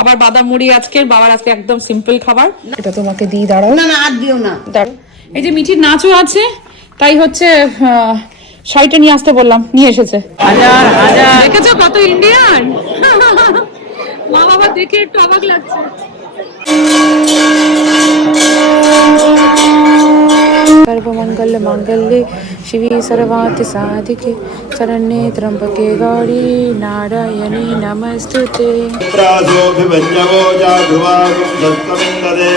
বাবার বাদাম মুড়ি আজকের, বাবার আজকে একদম সিম্পল খাবার। এটা তোমাকে দিই, দাঁড়াও। না না আর দিও না, দাঁড়াও। এই যে মিঠির নাচও আছে, তাই হচ্ছে শাড়িটা নিয়ে আসতে বললাম, নিয়ে এসেছে। হাজার হাজার দেখেছো কত ইন্ডিয়ান। মা বাবা দেখে একটু অবাক লাগছে। सर्वमंगल मांगल्ये शिवे सर्वार्थ साधिके शरण्ये त्र्यंबके गौरी नारायणी नमस्तुते।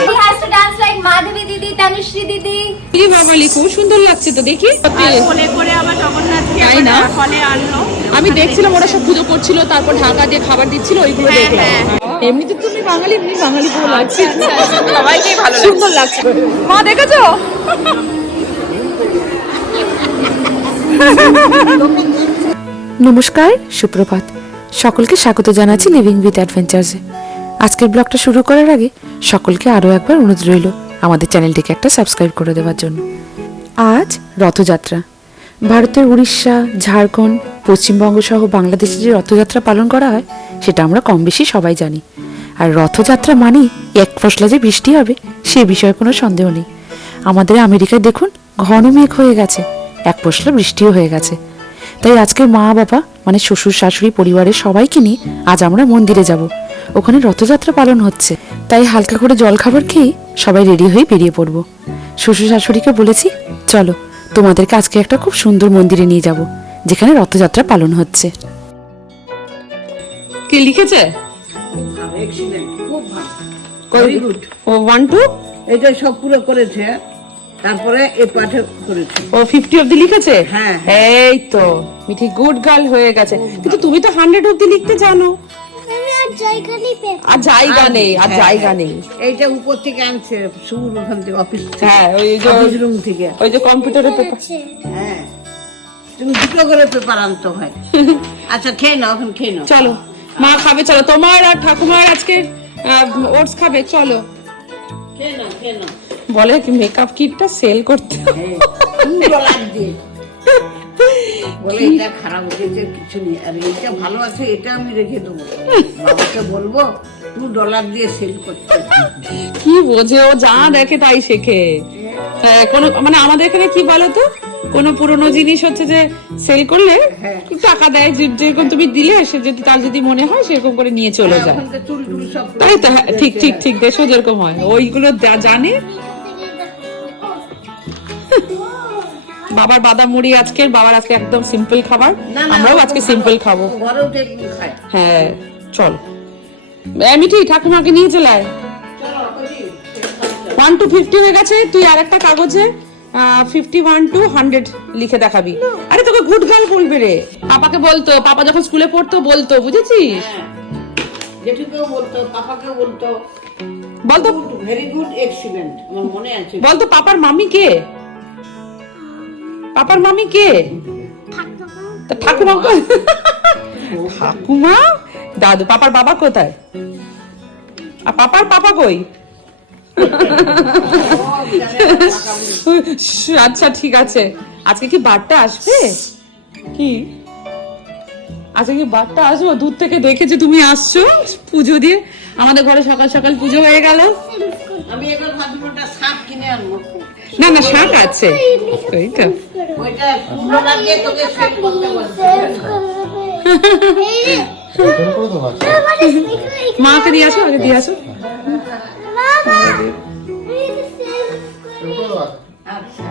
He has to dance like Madhavi Didi, Tanushree Didi. এই বাবালি খুব সুন্দর লাগছে তো দেখি। কোলে করে আবার জগন্নাথকে তাই না? ফলে আনলো। আমি দেখছিলাম ওরা সব পুজো করছিল, তারপর ঢাকা দিয়ে খাবার দিচ্ছিল, ওইগুলো দেখলাম। এমনিতে তুমি বাঙালি, এমনি বাঙালি পুরো লাগছে, সবাইকে ভালো লাগছে। সুন্দর লাগছে। মা দেখেছো? নমস্কার, সুপ্রভাত। সকলকে স্বাগত জানাচ্ছি লিভিং উইথ অ্যাডভেঞ্চার্সে। আজকের ব্লগটা শুরু করার আগে সকলকে আরও একবার অনুরোধ রইল আমাদের চ্যানেলটিকে একটা সাবস্ক্রাইব করে দেওয়ার জন্য। আজ রথযাত্রা। ভারতের উড়িষ্যা, ঝাড়খণ্ড, পশ্চিমবঙ্গ সহ বাংলাদেশে যে রথযাত্রা পালন করা হয় সেটা আমরা কম বেশি সবাই জানি। আর রথযাত্রা মানেই এক পশলা যে বৃষ্টি হবে সে বিষয়ে কোনো সন্দেহ নেই। আমাদের আমেরিকায় দেখুন ঘন মেঘ হয়ে গেছে, এক পশলা বৃষ্টিও হয়ে গেছে। তাই আজকের মা বাবা মানে শ্বশুর শাশুড়ি পরিবারের সবাইকে নিয়ে আজ আমরা মন্দিরে যাব। ওখানে রথযাত্রা পালন হচ্ছে, তাই হালকা করে জল খাবার খেয়ে সবাই রেডি হয়ে বেরিয়ে পড়ব। শ্বশুর শাশুড়িকে বলেছি, চলো তোমাদেরকে আজকে একটা খুব সুন্দর মন্দিরে নিয়ে যাব যেখানে রথযাত্রা পালন হচ্ছে। কে লিখেছে? এক্সিলেন্ট, খুব ভালো, ভেরি ভেরি গুড। গুড। ও 1 2 এটা সব পুরো করেছে, তারপরে এ পাঠে করেছে। ও 50 অবধি লিখেছে। হ্যাঁ। এই তো মিঠি গুড গার্ল হয়ে গেছে। কিন্তু তুমি তো 100 অবধি লিখতে জানো। আর জায়গা নেই, আর জায়গা নেই। এইটা উপর থেকে আনছে, সুর ওখান থেকে, অফিস থেকে, হ্যাঁ, ওই যে অফিস রুম থেকে। ওই যে কম্পিউটারের পেপার। হ্যাঁ, তুমি দুটো করে পেপার আনতে হয়। আচ্ছা খেয়ে নাও, এখন খেয়ে নাও। চলো মা খাবে, চলো তোমার আর ঠাকুমার আজকে ওটস খাবে, চলো। খেয়ে নাও, খেয়ে নাও। বলে কি মেকআপ কিটটা সেল করতে। হ্যাঁ, $2 দিয়ে। বলে এটা খারাপ হয়েছে কিছু নেই, আর এটা ভালো আছে, এটা আমি রেখে দেবো। বাবাকে বলবো $2 দিয়ে সেল করতে। কি বোঝে ও, যা দেখে তাই শেখে। হ্যাঁ, কোনো মানে আমাদের এখানে কি বলতো, কোনো পুরনো জিনিস হচ্ছে যে সেল করলে টাকা দেয়, যেরকম তুমি দিলে সে যদি তার যদি মনে হয় সেরকম করে নিয়ে চলে যায়। ওখানকার চুল টুল সব তাই তো, হ্যাঁ, ঠিক ঠিক ঠিক, দেশও যেরকম হয় ওইগুলো জানে। বাবার বাদাম মুড়ি আজকের, বাবার আজকে একদম সিম্পল খাবার, আমরাও আজকে সিম্পল খাবো। ঘরেও টেবিল খায়। হ্যাঁ চল মিঠি ঠাকুমাকে নিয়ে চলে আয়। 1 to 50 হয়ে গেছে, তুই আর একটা কাগজে 51 to 100 লিখে দেখাবি। আরে তোকে গুড গার্ল বলবে রে, পাপাকে বলতো, পাপা যখন স্কুলে পড়তো বলতো, বুঝেছিস? জেঠুকেও বলতো, পাপাকেও বলতো, বলতো ভেরি গুড, এক্সিলেন্ট, আমার মনে আছে। বলতো পাপার মামি কে? পাপার মামি কে? তা ঠাকুমা কই? ঠাকুমা, দাদু। পাপার বাবা কোথায়? আর পাপার পাপা কই? আচ্ছা ঠিক আছে। আজকে কি বারটা আসবে? কি আজকে কি বারটা আসবো? দূর থেকে দেখেছি তুমি আসছো পুজো দিয়ে। আমাদের ঘরে সকাল সকাল পুজো হয়ে গেল। আমি এবার ভাবছিলাম শাক কিনে আনবো। না না, শাক আছে, ওই তো। ওইটা $2 দিয়ে তোকে সেট করতে বলছে। মাকে দিয়ে আসো, আগে দিয়ে আসো। আচ্ছা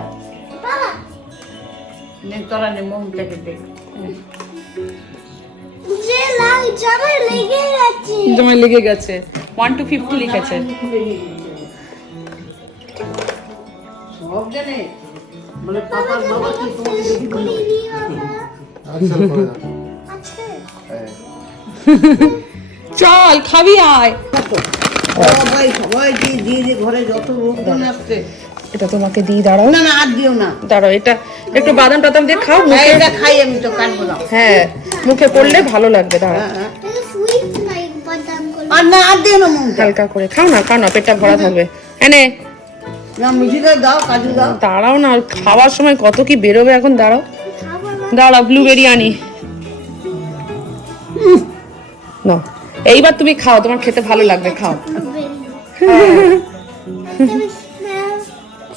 নে, তোরা নে, মমটাকে দেখ। তোমার লেগে গেছে। 1 to 50 লিখেছে। সব জানে, বলে পাপার বাবা কি তোমাকে দেখি দিল। চল খাবি আয়। সবাই সবাইকে দিয়ে দিয়ে ঘরে যত লোকজন আসছে। এটা তোমাকে দিই, দাঁড়াও। না না আর দিও না, দাঁড়াও, এটা একটু বাদাম টাদাম দিয়ে খাও মুখে। এটা খাই আমি, তো কাটবো না। হ্যাঁ, মুখে পড়লে ভালো লাগবে, দাঁড়াও। আর না আর দিও না, মমটা। হালকা করে খাও না, খাও না, পেটটা ভরা থাকবে। এনে না মিঠিটা দাও, কাজু দাও। দাঁড়াও না, খাওয়ার সময় কত কি বেরোবে এখন, দাঁড়াও দাঁড়াও। ব্লুবেরি আনি না, এইবার তুমি খাও, তোমার খেতে ভালো লাগবে, খাও।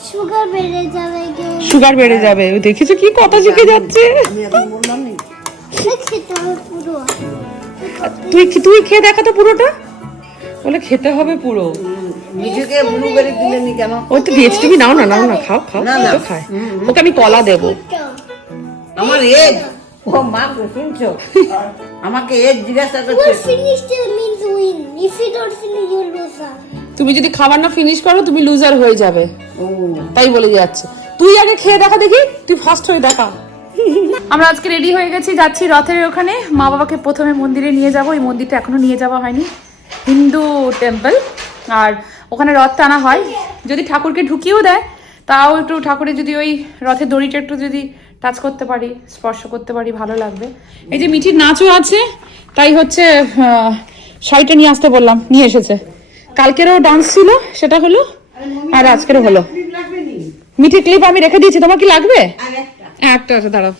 সুগার বেড়ে যাবে সুগার বেড়ে যাবে, দেখেছো কি কথা শিখে যাচ্ছে। আমি এখন বললাম নি খেতে হবে পুরো তুই খেয়ে দেখা তো পুরোটা, বলে খেতে হবে পুরো। নিজেকে ব্লুবেরি দিলেনি কেন? ওই তো দিয়েছি, তুমি নাও না, খাও খাও, না, না। তো খায়। ওকে আমি কলা দেবো। আমার এজ, ও মা শুনছো, আমাকে এজ জিজ্ঞাসা Well, করছে। finished means win. If you don't finish, you'll lose. তুমি যদি খাবার না ফিনিশ করো তুমি লুজার হয়ে যাবে, ও তাই বলে যাচ্ছে। তুই আগে খেয়ে দেখা দেখি, তুই ফার্স্ট হয়ে দেখা। আমরা আজকে রেডি হয়ে গেছি, যাচ্ছি রথের ওখানে। মা বাবাকে প্রথমে মন্দিরে নিয়ে যাব, ওই মন্দিরটা এখনো নিয়ে যাওয়া হয়নি, হিন্দু টেম্পল। আর ওখানে রথ টানা হয়, যদি ঠাকুরকে ঢুকিয়েও দেয় তাও একটু ঠাকুরের যদি ওই রথের দড়িটা একটু যদি টাচ করতে পারি, স্পর্শ করতে পারি, ভালো লাগবে। এই যে মিঠির নাচও আছে, তাই হচ্ছে শাড়িটা নিয়ে আসতে বললাম, নিয়ে এসেছে। কালকেরও ডান্স ছিল, সেটা হলো, আর আজকেরও হলো। মিঠি ক্লিপ আমি রেখে দিয়েছি, তোমার কি লাগবে? একটা আছে, দাঁড়াও।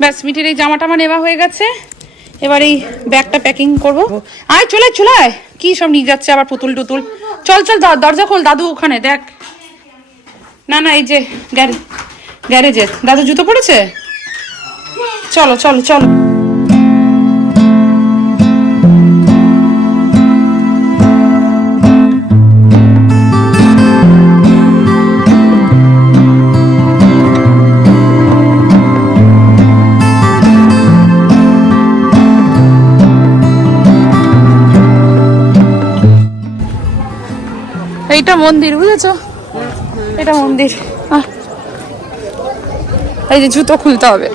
ব্যাস, মিঠির এই জামাটা আমার নেওয়া হয়ে গেছে, এবার এই ব্যাগটা প্যাকিং করবো। আয় চলে চলে, কি সব নিয়ে যাচ্ছে আবার, পুতুল টুতুল। চল চল, দরজা খোল, দাদু ওখানে দেখ। না না, এই যে গ্যারেজে দাদু জুতো পড়েছে। চলো চলো চলো। এইটা মন্দির, বুঝেছো, এটা মন্দির। এই যে জুতো খুলতে হবে।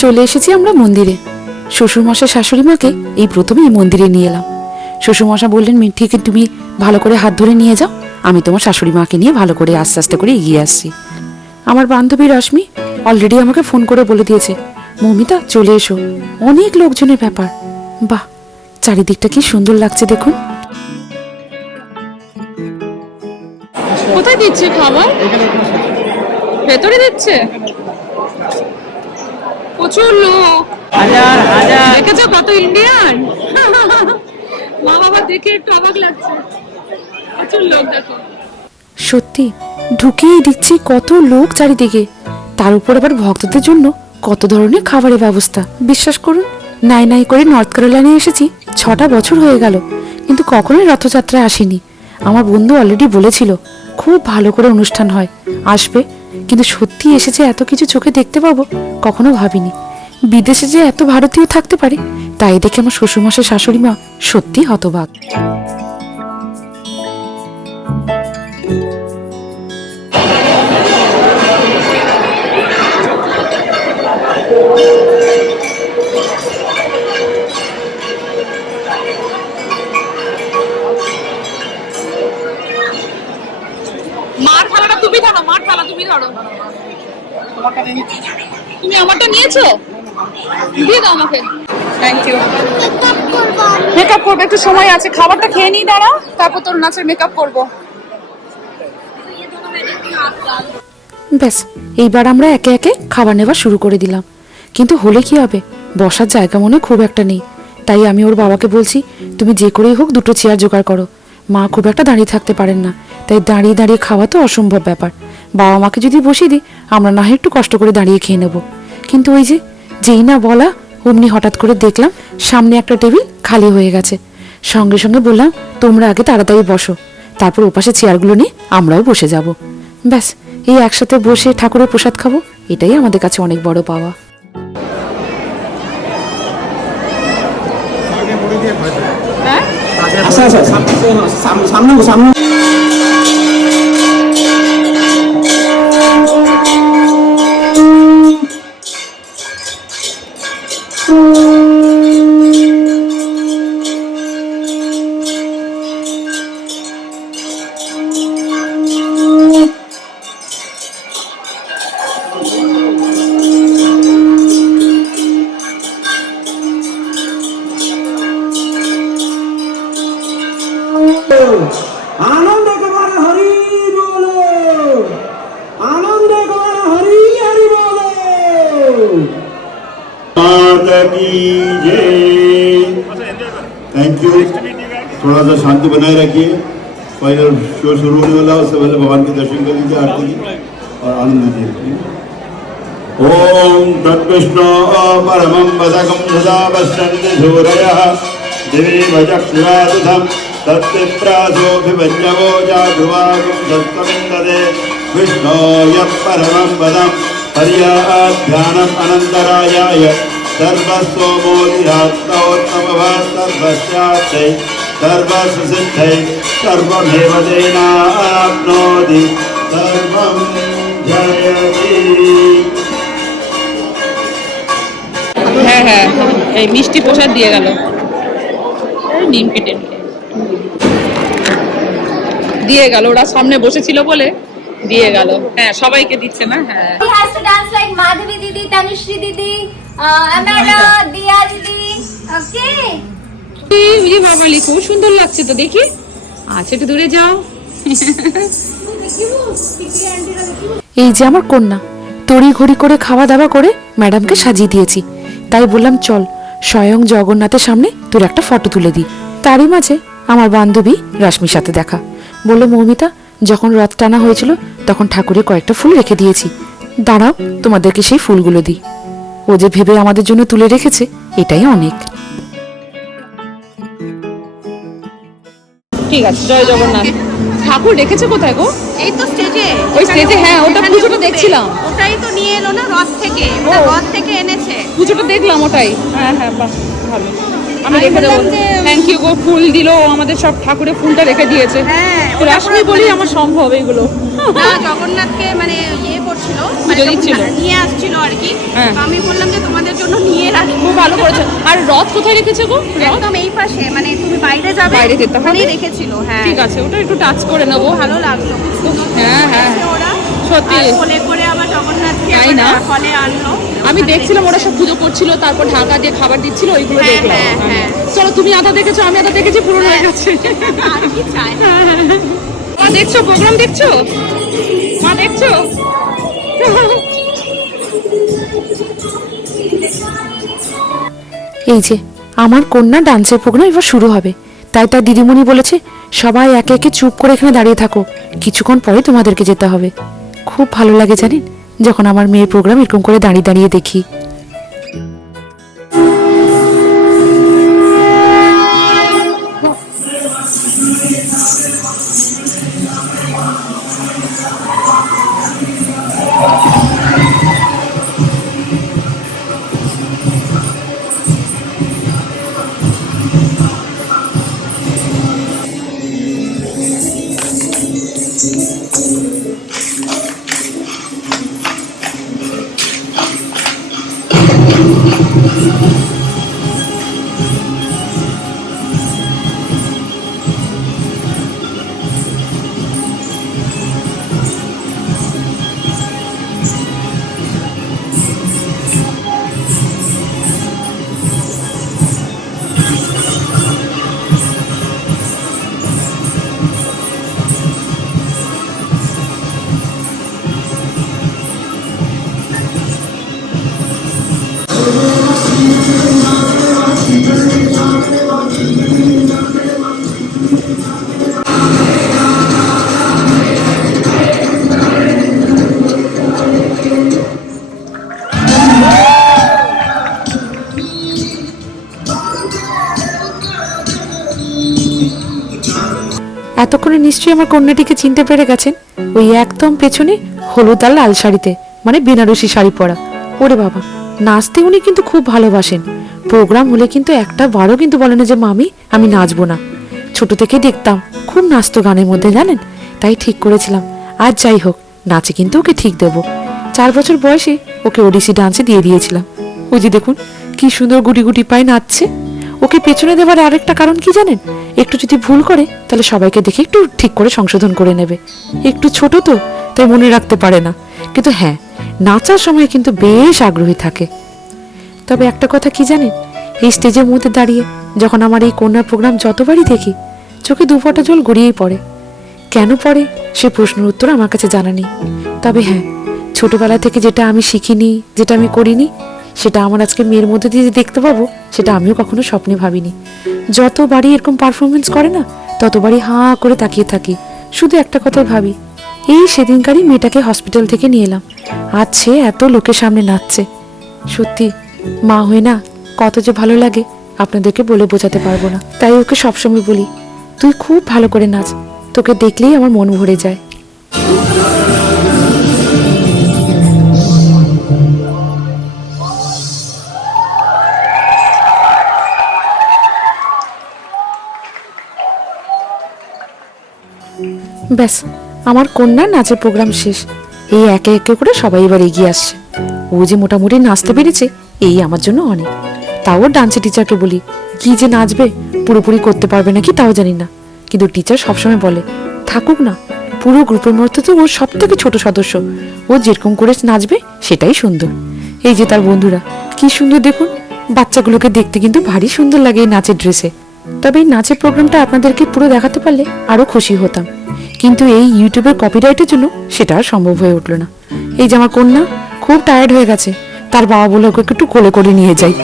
চলে এসেছি আমরা মন্দিরে। শ্বশুরমশাই শাশুড়ি মাকে এই প্রথমে এই মন্দিরে নিয়ে এলাম। শ্বশুরমশাই বললেন, মিঠিকে তুমি ভালো করে হাত ধরে নিয়ে যাও, আমি তোমার শাশুড়ি মাকে নিয়ে ভালো করে আস্তে আস্তে করে এগিয়ে আসছি। আমার বান্ধবী রশ্মি অলরেডি আমাকে ফোন করে বলে দিয়েছে, মৌমিতা চলে এসো, অনেক লোকজনের ব্যাপার। বাহ, চারিদিকটা কি সুন্দর লাগছে দেখুন। কোথায় দিচ্ছে খাবার? ভেতরে দিচ্ছে, প্রচুর লোক, হাজার হাজার। দেখেছো কত ইন্ডিয়ান। মা বাবা দেখে একটু অবাক লাগছে, প্রচুর লোক দেখো। সত্যি ঢুকিয়ে দিচ্ছি কত লোক চারিদিকে, তার উপর আবার ভক্তদের জন্য কত ধরনের খাবারের ব্যবস্থা। বিশ্বাস করুন, নাই নাই করে নর্থ ক্যারোলাইনায় এসেছি 6টা বছর হয়ে গেল, কিন্তু কখনোই রথযাত্রায় আসিনি। আমার বন্ধু অলরেডি বলেছিল খুব ভালো করে অনুষ্ঠান হয়, আসবে, কিন্তু সত্যি এসেছে এত কিছু চোখে দেখতে পাবো কখনো ভাবিনি। বিদেশে যে এত ভারতীয় থাকতে পারে, তাই দেখে আমার শ্বশুরমশাই শাশুড়ি মা সত্যি হতবাক। মার থালাটা তুমি ধরো, মার থালা তুমি ধরো। তুমি আমারটা নিয়েছো, দিয়ে দাও আমাকে। Thank you. মেকআপ করবে, একটু সময় আছে, খাবারটা খেয়ে নিই, দাঁড়া, তারপর তোর নাচের মেকআপ করবো। ব্যাস, এইবার আমরা একে একে খাবার নেওয়া শুরু করে দিলাম। কিন্তু হলে কি হবে, বসার জায়গা মনে খুব একটা নেই, তাই আমি ওর বাবাকে বলছি, তুমি যে করেই হোক 2টো চেয়ার জোগাড় করো। মা খুব একটা দাঁড়িয়ে থাকতে পারেন না, তাই দাঁড়িয়ে দাঁড়িয়ে খাওয়া তো অসম্ভব ব্যাপার। বাবা মাকে যদি বসিয়ে দিই, আমরা না হয় একটু কষ্ট করে দাঁড়িয়ে খেয়ে নেব। কিন্তু ওই যেই না বলা অমনি হঠাৎ করে দেখলাম সামনে একটা টেবিল খালি হয়ে গেছে। সঙ্গে সঙ্গে বললাম, তোমরা আগে তাড়াতাড়ি বসো, তারপর ওপাশে চেয়ারগুলো নিয়ে আমরাও বসে যাব। ব্যাস, এই একসাথে বসে ঠাকুরের প্রসাদ খাবো, এটাই আমাদের কাছে অনেক বড় পাওয়া। সামনে আনন্দ কুমার হরি বলো, আনন্দ কুমার হরি হরি বলো। মাতা কি জয়। Thank you. थोड़ा सा शांति बनाए रखिए। फाइनल शो शुरू होने वाला है, उससे पहले भगवान के दर्शन कर लीजिए, आरती की और आनंद लीजिए। ओम तत्कृष्ण परमं पदकं सदा पश्यन्ति सूरयः दिवि वचक्षुरादुधं तत्विप्रासोऽभिभञ्जवो जागृवागं सत्त्वमिन्ददे विष्णो यः परमं पदं पर्याध्यानम् अनन्तरायाय सर्वस्वमोदिरात्तोत्तमभात् सर्वस्यार्थै सर्वसुसिद्धै सर्वमेव तेनाप्नोति सर्वं जयति। হ্যাঁ হ্যাঁ এই মিষ্টি প্রসাদ দিয়ে গেল, নিম কেটে দিয়ে গেল, ওরা সামনে বসেছিল বলে দিয়ে গেল। হ্যাঁ সবাইকে দিচ্ছে না। হ্যাঁ He has to dance like Madhavi Didi, Tanushree Didi, Amanda, Diya Didi. Okay. এই বাবালি খুব সুন্দর লাগছে তো, দেখি। আচ্ছা একটু দূরে যাও। এই যে আমার কন্যা, তড়ি ঘড়ি করে খাওয়া দাওয়া করে ম্যাডামকে সাজিয়ে দিয়েছি। তাই বললাম চল স্বয়ং জগন্নাথের সামনে তোর একটা ফটো তুলে দিই। তারই মাঝে আমার বান্ধবী রশ্মির সাথে দেখা। বলল মৌমিতা, যখন রথ টানা হয়েছিল তখন ঠাকুরের কয়েকটা ফুল রেখে দিয়েছি, দাঁড়াও তোমাদেরকে সেই ফুলগুলো দিই। ও যে ভেবে আমাদের জন্য তুলে রেখেছে এটাই অনেক। ঠিক আছে, জয় জগন্নাথ। ঠাকুর রেখেছে কোথায় গো? এই তো স্টেজে। ওই স্টেজে, হ্যাঁ ওটা পুজোটা দেখছিলাম। ওটাই তো নিয়ে এলো না রথ থেকে, রথ থেকে এনেছে। পুজোটা দেখলাম ওটাই। হ্যাঁ হ্যাঁ বাহ ভালো, আমি আমি রেখে দেবো। বললাম যে- থ্যাংক ইউ গো, ফুল দিল আমাদের সব ঠাকুরের ফুলটা রেখে দিয়েছে। হ্যাঁ, তো ওটা রাশমি পুরো- বলি আমার সম্ভব এইগুলো। না, জগন্নাথকে মানে ইয়ে করছিল, মানে পুজো যখন দিচ্ছিল। নিয়ে আসছিল আর কি। হ্যাঁ। তো আমি বললাম যে তোমাদের জন্য নিয়ে রাখি। খুব ভালো করেছে। আর রথ কোথায় রেখেছে গো? রথ একদম এই পাশে, মানে তুমি বাইরে যাবে, বাইরে যেতে হবে? ওখানেই রেখেছিল। হ্যাঁ, ঠিক আছে, ওটা একটু টাচ করে নেবো। ভালো লাগলো, খুব সুন্দর হ্যাঁ, হ্যাঁ। করেছে ওরা। সত্যি। আর কোলে করে আবার জগন্নাথকে তাই না? হলে আনলো। আমি দেখছিলাম ওরা সব পুজো করছিল, তারপর ঢাকা দিয়ে খাবার দিচ্ছিল, ওইগুলো হ্যাঁ, দেখলাম। হ্যাঁ, হ্যাঁ। চলো, তুমি আধা দেখেছো, আমি আধা দেখেছি, পুরো হয়ে গেছে। আর কি চাই? মা দেখছো প্রোগ্রাম, দেখছো মা, দেখছো? এই যে আমার কন্যা ডান্সের প্রোগ্রাম এবার শুরু হবে, তাই তার দিদিমণি বলেছে সবাই একে একে চুপ করে এখানে দাঁড়িয়ে থাকো, কিছুক্ষণ পরে তোমাদেরকে যেতে হবে। খুব ভালো লাগে জানেন যখন আমার মেয়ের প্রোগ্রাম এরকম করে দাঁড়িয়ে দাঁড়িয়ে দেখি। এতক্ষণে নিশ্চয়ই আমার কন্যাটিকে চিনতে পেরে গেছেন। ওই একদম পেছনে হলুদ আর লাল শাড়িতে, মানে বেনারসি শাড়ি পরা। ওরে বাবা, নাচতে উনি কিন্তু খুব ভালোবাসেন। প্রোগ্রাম হলে কিন্তু একটা বারও কিন্তু বলে না যে মামি আমি নাচবো না। ছোট থেকে দেখতাম খুব নাচতো গানের মধ্যে জানেন, তাই ঠিক করেছিলাম আজ যাই হোক নাচে কিন্তু ওকে ঠিক দেবো। 4 বছর বয়সে ওকে ওডিসি ডান্সে দিয়ে দিয়েছিলাম। ওই যে দেখুন কি সুন্দর গুটি গুটি পায়ে নাচছে। ওকে পেছনে দেওয়ার আরেকটা কারণ কি জানেন, একটু যদি ভুল করে তাহলে সবাইকে দেখে একটু ঠিক করে সংশোধন করে নেবে। একটু ছোট তো তাই মনে রাখতে পারে না, কিন্তু হ্যাঁ নাচার সময় কিন্তু বেশ আগ্রহী থাকে। তবে একটা কথা কি জানেন, এই স্টেজের মধ্যে দাঁড়িয়ে যখন আমার এই কন্যার প্রোগ্রাম যতবারই দেখি চোখে 2 ফোঁটা জল গড়িয়েই পড়ে। কেন পড়ে সে প্রশ্নের উত্তর আমার কাছে জানা নেই। তবে হ্যাঁ, ছোটবেলা থেকে যেটা আমি শিখিনি, যেটা আমি করিনি, সেটা আমার আজকে মেয়ের মধ্যে দিয়ে যে দেখতে পাবো, সেটা আমিও কখনো স্বপ্নে ভাবিনি। যতবারই এরকম পারফরমেন্স করে না, ততবারই হাঁ করে তাকিয়ে থাকি, শুধু একটা কথাই ভাবি, এই সেদিনকারই মেয়েটাকে হসপিটাল থেকে নিয়ে এলাম, আজ সে এত লোকের সামনে নাচছে। সত্যি মা হয়ে না কত যে ভালো লাগে আপনাদেরকে বলে বোঝাতে পারবো না। তাই ওকে সবসময় বলি, তুই খুব ভালো করে নাচ, তোকে দেখলেই আমার মন ভরে যায়। ব্যাস, আমার কন্যার নাচের প্রোগ্রাম শেষ। এই একে একে করে সবাই এবার এগিয়ে আসছে। ও যে মোটামুটি নাচতে পেরেছে, এই আমার জন্য অনেক। তাও ডান্সের টিচারকে বলি, কি যে নাচবে, পুরোপুরি করতে পারবে নাকি তাও জানি না, কিন্তু টিচার সবসময় বলে থাকুক না, পুরো গ্রুপের মধ্যে তো ওর সব থেকে ছোট সদস্য, ও যেরকম করে নাচবে সেটাই সুন্দর। এই যে তার বন্ধুরা, কি সুন্দর দেখুন, বাচ্চাগুলোকে দেখতে কিন্তু ভারী সুন্দর লাগে এই নাচের ড্রেসে। তবে এই নাচের প্রোগ্রামটা আপনাদেরকে পুরো দেখাতে পারলে আরো খুশি হতাম, কিন্তু এই ইউটিউবের কপিরাইটের জন্য সেটা আর সম্ভব হয়ে উঠলো না। এই যে আমার কন্যা খুব টায়ার্ড হয়ে গেছে, তার বাবা বলে ওকে একটু কোলে করে নিয়ে যাই।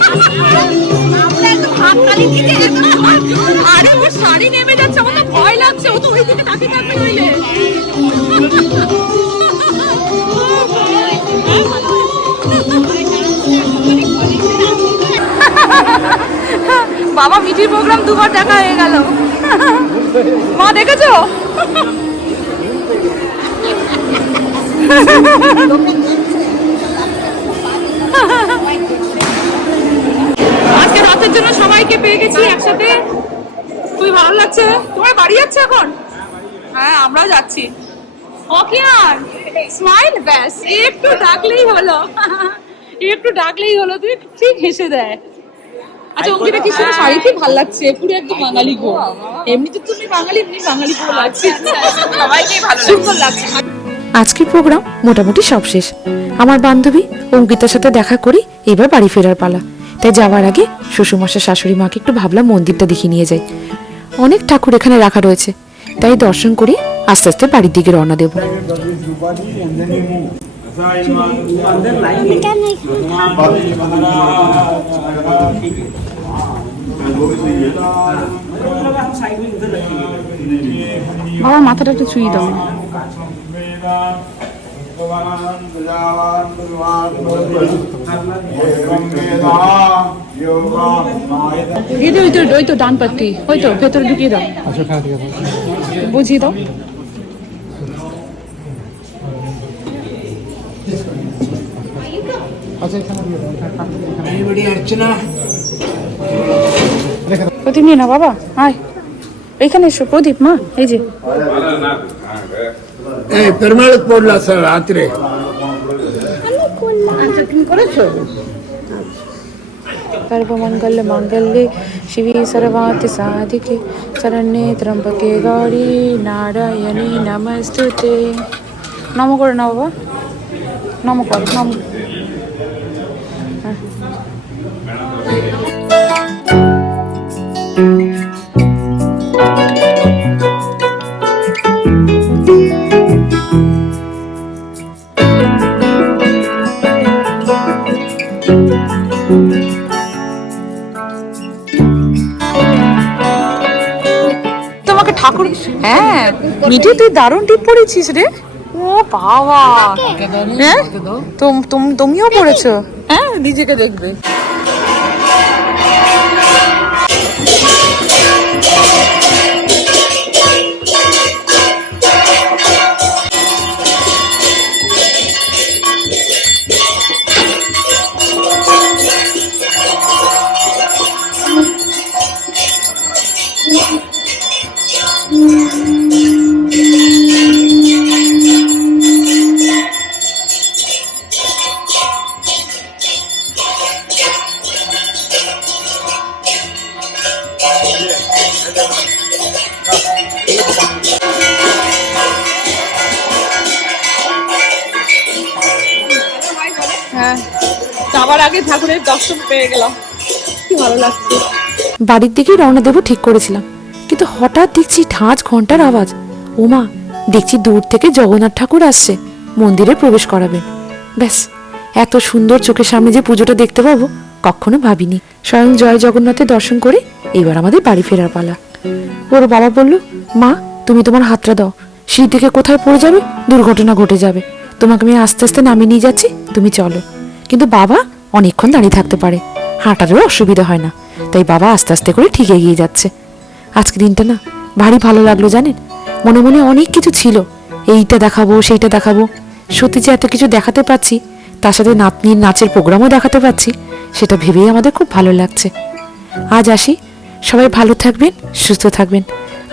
আরে ওর শাড়ি নেমে যাচ্ছে, আমার তো ভয় লাগছে, ও তো ওই দিকে তাকিয়ে থাকবে নইলে। বাবা মিঠির প্রোগ্রাম দুবার দেখা হয়ে গেল। মা দেখেছো? আজকে রাতের জন্য সবাইকে পেয়ে গেছি একসাথে, খুবই ভালো লাগছে। তোমার বাড়ি যাচ্ছে এখন? হ্যাঁ, আমরাও যাচ্ছি। ওকে, আর স্মাইল, ব্যাস একটু ডাকলেই হলো, একটু ডাকলেই হলো, তুই ঠিক হেসে দেয়। আচ্ছা, অঙ্কিতা কি সুন্দর শাড়ি, কি ভালো লাগছে, পুরো একদম বাঙালি গো। এমনিতে তুমি বাঙালি, এমনি বাঙালি পুরো লাগছে, সবাইকেই ভালো সুন্দর লাগছে। আজকের প্রোগ্রাম মোটামুটি সব শেষ। আমার বান্ধবী অঙ্কিতার সাথে দেখা করি, এবার বাড়ি ফেরার পালা। তাই যাওয়ার আগে শ্বশুরমশাই শাশুড়ি মাকে একটু ভাবলাম মন্দিরটা দেখিয়ে নিয়ে যাই। অনেক ঠাকুর এখানে রাখা রয়েছে, তাই দর্শন করে আস্তে আস্তে বাড়ির দিকে রওনা দেব। বাবা মাথাটা একটু ছুঁয়ে দাও। ওই তো ডান পাত্তি, ওই তো ভেতরে ঢুকিয়ে দাও, বুঝিয়ে দাও। প্রদীপ নিয়ে না বাবা, আয় এইখানে এসো। প্রদীপ মা, এই যে பெருமாளுக்கு போடலாம் சார் ராத்திரி. सर्वमंगल मांगल्ये शिवे सर्वार्थ साधिके शरण्ये त्र्यंबके गौरी नारायणी नमस्तुते। নম করে না বাবা, নম কর, নম। তোমাকে ঠাকুর, হ্যাঁ মিঠি তুই দারুণ টিপ পড়েছিস রে। ও বাবা, হ্যাঁ তুমিও পড়েছো? হ্যাঁ, নিজেকে দেখবে। হ্যাঁ, যাবার আগে ঠাকুরের দর্শন পেয়ে গেলাম, কি ভালো লাগছে। বাড়ির দিকে রওনা দেবো ঠিক করেছিলাম, কিন্তু হঠাৎ দেখছি ঢাঁচ ঘন্টার আওয়াজ। ওমা, দেখছি দূর থেকে জগন্নাথ ঠাকুর আসছে, মন্দিরে প্রবেশ করাবেন। ব্যাস, এত সুন্দর চোখের সামনে যে পুজোটা দেখতে পাবো কখনো ভাবিনি। স্বয়ং জয় জগন্নাথের দর্শন করে এবার আমাদের বাড়ি ফেরার পালা। ওর বাবা বলল, মা তুমি তোমার হাতটা দাও, সিঁড়ি থেকে কোথায় পড়ে যাবে, দুর্ঘটনা ঘটে যাবে, তোমাকে আমি আস্তে আস্তে নামিয়ে নিয়ে যাচ্ছি, তুমি চলো। কিন্তু বাবা অনেকক্ষণ দাঁড়িয়ে থাকতে পারে, হাঁটারও অসুবিধা হয় না, তাই বাবা আস্তে আস্তে করে ঠিক এগিয়ে যাচ্ছে। আজকে দিনটা না ভারী ভালো লাগলো জানেন, মনে মনে অনেক কিছু ছিল, এইটা দেখাবো সেইটা দেখাবো, সত্যি যে এত কিছু দেখাতে পাচ্ছি, তার সাথে নাতনির নাচের প্রোগ্রামও দেখাতে পাচ্ছি, সেটা ভেবেই আমাদের খুব ভালো লাগছে। আজ আসি, সবাই ভালো থাকবেন, সুস্থ থাকবেন,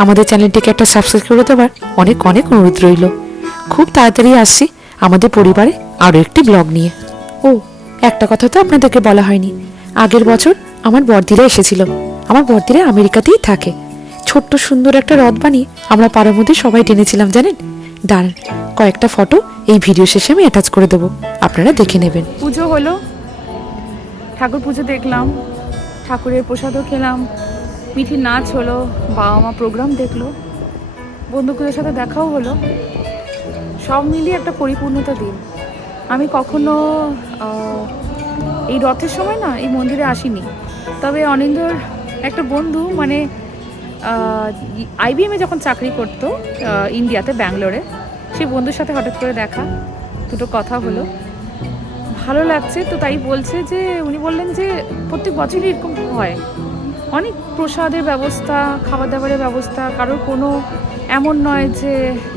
আমাদের চ্যানেলটিকে একটা সাবস্ক্রাইব করে দেওয়ার অনেক অনেক অনুরোধ রইল। খুব তাড়াতাড়ি আসছি আমাদের পরিবারে আরও একটি ব্লগ নিয়ে। ও একটা কথা তো আপনাদেরকে বলা হয়নি, আগের বছর আমার বড়দিরা এসেছিল। আমার বড়দিরা আমেরিকাতেই থাকে। ছোট্ট সুন্দর একটা রথ বানিয়ে আমরা পাড়ার মধ্যে সবাই টেনেছিলাম জানেন। দাঁড়ান, কয়েকটা ফটো এই ভিডিও শেষে আমি অ্যাটাচ করে দেবো, আপনারা দেখে নেবেন। পুজো হলো, ঠাকুর পুজো দেখলাম, ঠাকুরের প্রসাদও খেলাম, মিঠির নাচ হলো, বাবা মা প্রোগ্রাম দেখলো, বন্ধুদের সাথে দেখাও হলো, সব মিলিয়ে একটা পরিপূর্ণতা দিন। আমি কখনো এই রথের সময় না এই মন্দিরে আসিনি, তবে অনিন্দর একটা বন্ধু মানে IBM-এ যখন চাকরি করতো ইন্ডিয়াতে, ব্যাঙ্গালোরে, সেই বন্ধুর সাথে হঠাৎ করে দেখা, দুটো কথা হলো, ভালো লাগছে। তো তাই বলছে যে, উনি বললেন যে প্রত্যেক বছরই এরকম হয়, অনেক প্রসাদের ব্যবস্থা, খাবার দাবারের ব্যবস্থা, কারোর কোনো এমন নয় যে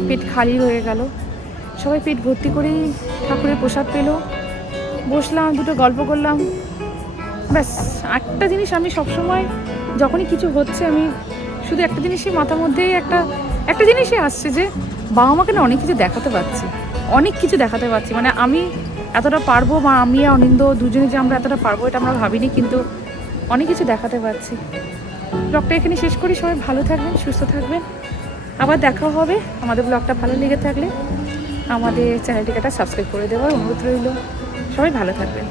পেট খালি হয়ে গেল, সবাই পেট ভর্তি করেই ঠাকুরের প্রসাদ পেলো, বসলাম, দুটো গল্প করলাম, ব্যাস। একটা জিনিস আমি সবসময় যখনই কিছু হচ্ছে, আমি শুধু একটা জিনিসই মাথার মধ্যেই একটা জিনিসই আসছে যে বাবা মাকে না অনেক কিছু দেখাতে পারছি, অনেক কিছু দেখাতে পারছি, মানে আমি এতটা পারবো, বা আমি আর অনিন্দ দুজনে যে আমরা এতটা পারবো এটা আমরা ভাবিনি, কিন্তু অনেক কিছু দেখাতে পারছি। ব্লগটা এখানে শেষ করি, সবাই ভালো থাকবেন, সুস্থ থাকবেন, আবার দেখা হবে। আমাদের ব্লগটা ভালো লেগে থাকলে আমাদের চ্যানেলটিকে একটা সাবস্ক্রাইব করে দেওয়ার অনুরোধ রইল। সবাই ভালো থাকবেন।